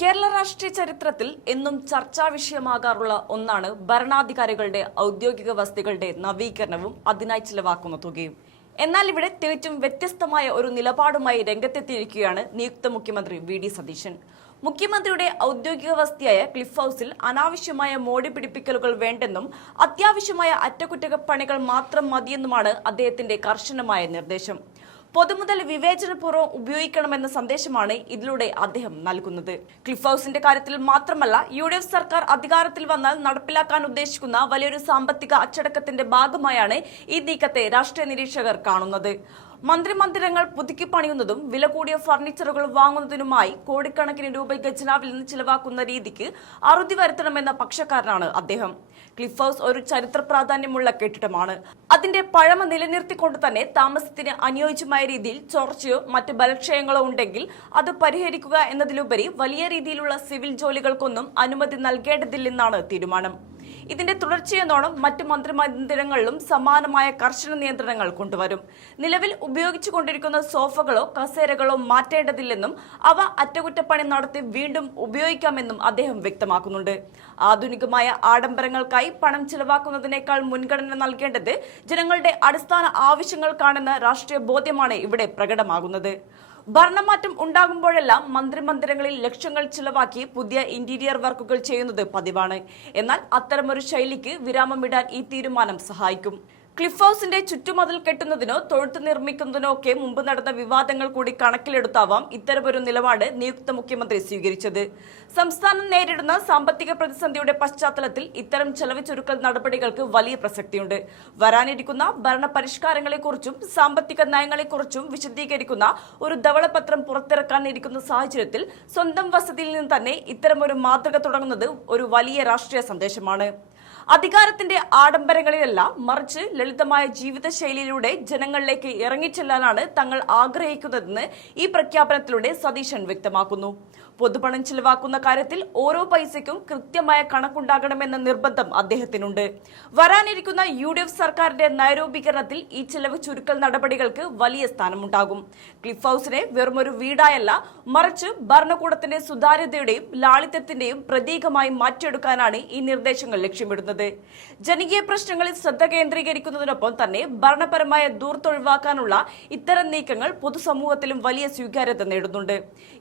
കേരള രാഷ്ട്രീയ ചരിത്രത്തിൽ എന്നും ചർച്ചാ വിഷയമാകാറുള്ള ഒന്നാണ് ഭരണാധികാരികളുടെ ഔദ്യോഗിക വസതികളുടെ നവീകരണവും അതിനായി ചിലവാക്കുന്ന തുകയും. എന്നാൽ ഇവിടെ തികച്ചും വ്യത്യസ്തമായ ഒരു നിലപാടുമായി രംഗത്തെത്തിയിരിക്കുകയാണ് നിയുക്ത മുഖ്യമന്ത്രി വി.ഡി. സതീശൻ. മുഖ്യമന്ത്രിയുടെ ഔദ്യോഗിക വസതിയായ ക്ലിഫ് ഹൌസിൽ അനാവശ്യമായ മോടി പിടിപ്പിക്കലുകൾ വേണ്ടെന്നും അത്യാവശ്യമായ അറ്റകുറ്റപ്പണികൾ മാത്രം മതിയെന്നുമാണ് അദ്ദേഹത്തിന്റെ കർശനമായ നിർദ്ദേശം. പൊതുമുതൽ വിവേചനപൂർവ്വം ഉപയോഗിക്കണമെന്ന സന്ദേശമാണ് ഇതിലൂടെ അദ്ദേഹം നൽകുന്നത്. ക്ലിഫ് ഹൌസിന്റെ കാര്യത്തിൽ മാത്രമല്ല, UDF സർക്കാർ അധികാരത്തിൽ വന്നാൽ നടപ്പിലാക്കാൻ ഉദ്ദേശിക്കുന്ന വലിയൊരു സാമ്പത്തിക അച്ചടക്കത്തിന്റെ ഭാഗമായാണ് ഈ നീക്കത്തെ രാഷ്ട്രീയ നിരീക്ഷകർ കാണുന്നത്. മന്ത്രിമന്ദിരങ്ങൾ പുതുക്കി പണിയുന്നതും വില കൂടിയ ഫർണിച്ചറുകൾ വാങ്ങുന്നതിനുമായി കോടിക്കണക്കിന് രൂപ ഖജനാവിൽ നിന്ന് ചിലവാക്കുന്ന രീതിക്ക് അറുതി വരുത്തണമെന്ന പക്ഷക്കാരനാണ് അദ്ദേഹം. ക്ലിഫ് ഹൌസ് ഒരു ചരിത്ര പ്രാധാന്യമുള്ള കെട്ടിടമാണ്. അതിന്റെ പഴമ നിലനിർത്തിക്കൊണ്ട് തന്നെ താമസത്തിന് അനുയോജ്യമായ രീതിയിൽ ചോർച്ചയോ മറ്റ് ബലക്ഷയങ്ങളോ ഉണ്ടെങ്കിൽ അത് പരിഹരിക്കുക എന്നതിലുപരി വലിയ രീതിയിലുള്ള സിവിൽ ജോലികൾക്കൊന്നും അനുമതി നൽകേണ്ടതില്ലെന്നാണ് തീരുമാനം. ഇതിന്റെ തുടർച്ചയെന്നോണം മറ്റ് മന്ത്രിമന്ദിരങ്ങളിലും സമാനമായ കർശന നിയന്ത്രണങ്ങൾ കൊണ്ടുവരും. നിലവിൽ ഉപയോഗിച്ചുകൊണ്ടിരിക്കുന്ന സോഫകളോ കസേരകളോ മാറ്റേണ്ടതില്ലെന്നും അവ അറ്റകുറ്റപ്പണി നടത്തി വീണ്ടും ഉപയോഗിക്കാമെന്നും അദ്ദേഹം വ്യക്തമാക്കുന്നുണ്ട്. ആധുനികമായ ആഡംബരങ്ങൾക്കായി പണം ചിലവാക്കുന്നതിനേക്കാൾ മുൻഗണന നൽകേണ്ടത് ജനങ്ങളുടെ അടിസ്ഥാന ആവശ്യങ്ങൾക്കാണെന്ന രാഷ്ട്രീയ ബോധ്യമാണ് ഇവിടെ പ്രകടമാകുന്നത്. ഭരണമാറ്റം ഉണ്ടാകുമ്പോഴെല്ലാം മന്ത്രിമന്ദിരങ്ങളിൽ ലക്ഷങ്ങൾ ചിലവാക്കി പുതിയ ഇന്റീരിയർ വർക്കുകൾ ചെയ്യുന്നത് പതിവാണ്. എന്നാൽ അത്തരമൊരു ശൈലിക്ക് വിരാമമിടാൻ ഈ തീരുമാനം സഹായിക്കും. ക്ലിഫ് ഹൌസിന്റെ ചുറ്റുമതിൽ കെട്ടുന്നതിനോ തൊഴുത്ത് നിർമ്മിക്കുന്നതിനോ ഒക്കെ മുമ്പ് നടന്ന വിവാദങ്ങൾ കൂടി കണക്കിലെടുത്താവാം ഇത്തരമൊരു നിലപാട് നിയുക്ത മുഖ്യമന്ത്രി സ്വീകരിച്ചത്. സംസ്ഥാനം നേരിടുന്ന സാമ്പത്തിക പ്രതിസന്ധിയുടെ പശ്ചാത്തലത്തിൽ ഇത്തരം ചെലവ് ചുരുക്കൽ നടപടികൾക്ക് വലിയ പ്രസക്തിയുണ്ട്. വരാനിരിക്കുന്ന ഭരണ പരിഷ്കാരങ്ങളെക്കുറിച്ചും സാമ്പത്തിക നയങ്ങളെക്കുറിച്ചും വിശദീകരിക്കുന്ന ഒരു ധവളപത്രം പുറത്തിറക്കാനിരിക്കുന്ന സാഹചര്യത്തിൽ സ്വന്തം വസതിയിൽ നിന്ന് തന്നെ ഇത്തരമൊരു മാതൃക തുടങ്ങുന്നത് ഒരു വലിയ രാഷ്ട്രീയ സന്ദേശമാണ്. അധികാരത്തിന്റെ ആഡംബരങ്ങളിലല്ല, മറിച്ച് ലളിതമായ ജീവിതശൈലിയിലൂടെ ജനങ്ങളിലേക്ക് ഇറങ്ങിച്ചെല്ലാനാണ് തങ്ങൾ ആഗ്രഹിക്കുന്നതെന്ന് ഈ പ്രഖ്യാപനത്തിലൂടെ സതീശൻ വ്യക്തമാക്കുന്നു. പൊതുപണം ചിലവാക്കുന്ന കാര്യത്തിൽ ഓരോ പൈസയ്ക്കും കൃത്യമായ കണക്കുണ്ടാകണമെന്ന നിർബന്ധം അദ്ദേഹത്തിനുണ്ട്. വരാനിരിക്കുന്ന UDF സർക്കാരിന്റെ നയരൂപീകരണത്തിൽ ഈ ചെലവ് ചുരുക്കൽ നടപടികൾക്ക് വലിയ സ്ഥാനമുണ്ടാകും. ക്ലിഫ് ഹൌസിനെ വെറുമൊരു വീടായല്ല, മറിച്ച് ഭരണകൂടത്തിന്റെ സുതാര്യതയുടെയും ലാളിത്യത്തിന്റെയും പ്രതീകമായി മാറ്റിയെടുക്കാനാണ് ഈ നിർദ്ദേശങ്ങൾ ലക്ഷ്യമിടുന്നത്. ജനകീയ പ്രശ്നങ്ങളിൽ ശ്രദ്ധ കേന്ദ്രീകരിക്കുന്നതിനൊപ്പം തന്നെ ഭരണപരമായ ദൂർത്തൊഴിവാക്കാനുള്ള ഇത്തരം നീക്കങ്ങൾ പൊതുസമൂഹത്തിലും വലിയ സ്വീകാര്യത നേടുന്നുണ്ട്.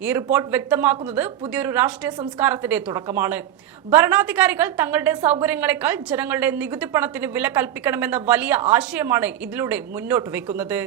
ഈ റിപ്പോർട്ട് വ്യക്തമാക്കുന്നത് പുതിയൊരു രാഷ്ട്രീയ സംസ്കാരത്തിന്റെ തുടക്കമാണ്. ഭരണാധികാരികൾ തങ്ങളുടെ സൗകര്യങ്ങളെക്കാൾ ജനങ്ങളുടെ നികുതി പണത്തിന് വില കൽപ്പിക്കണമെന്ന വലിയ ആശയമാണ് ഇതിലൂടെ മുന്നോട്ട് വയ്ക്കുന്നത്.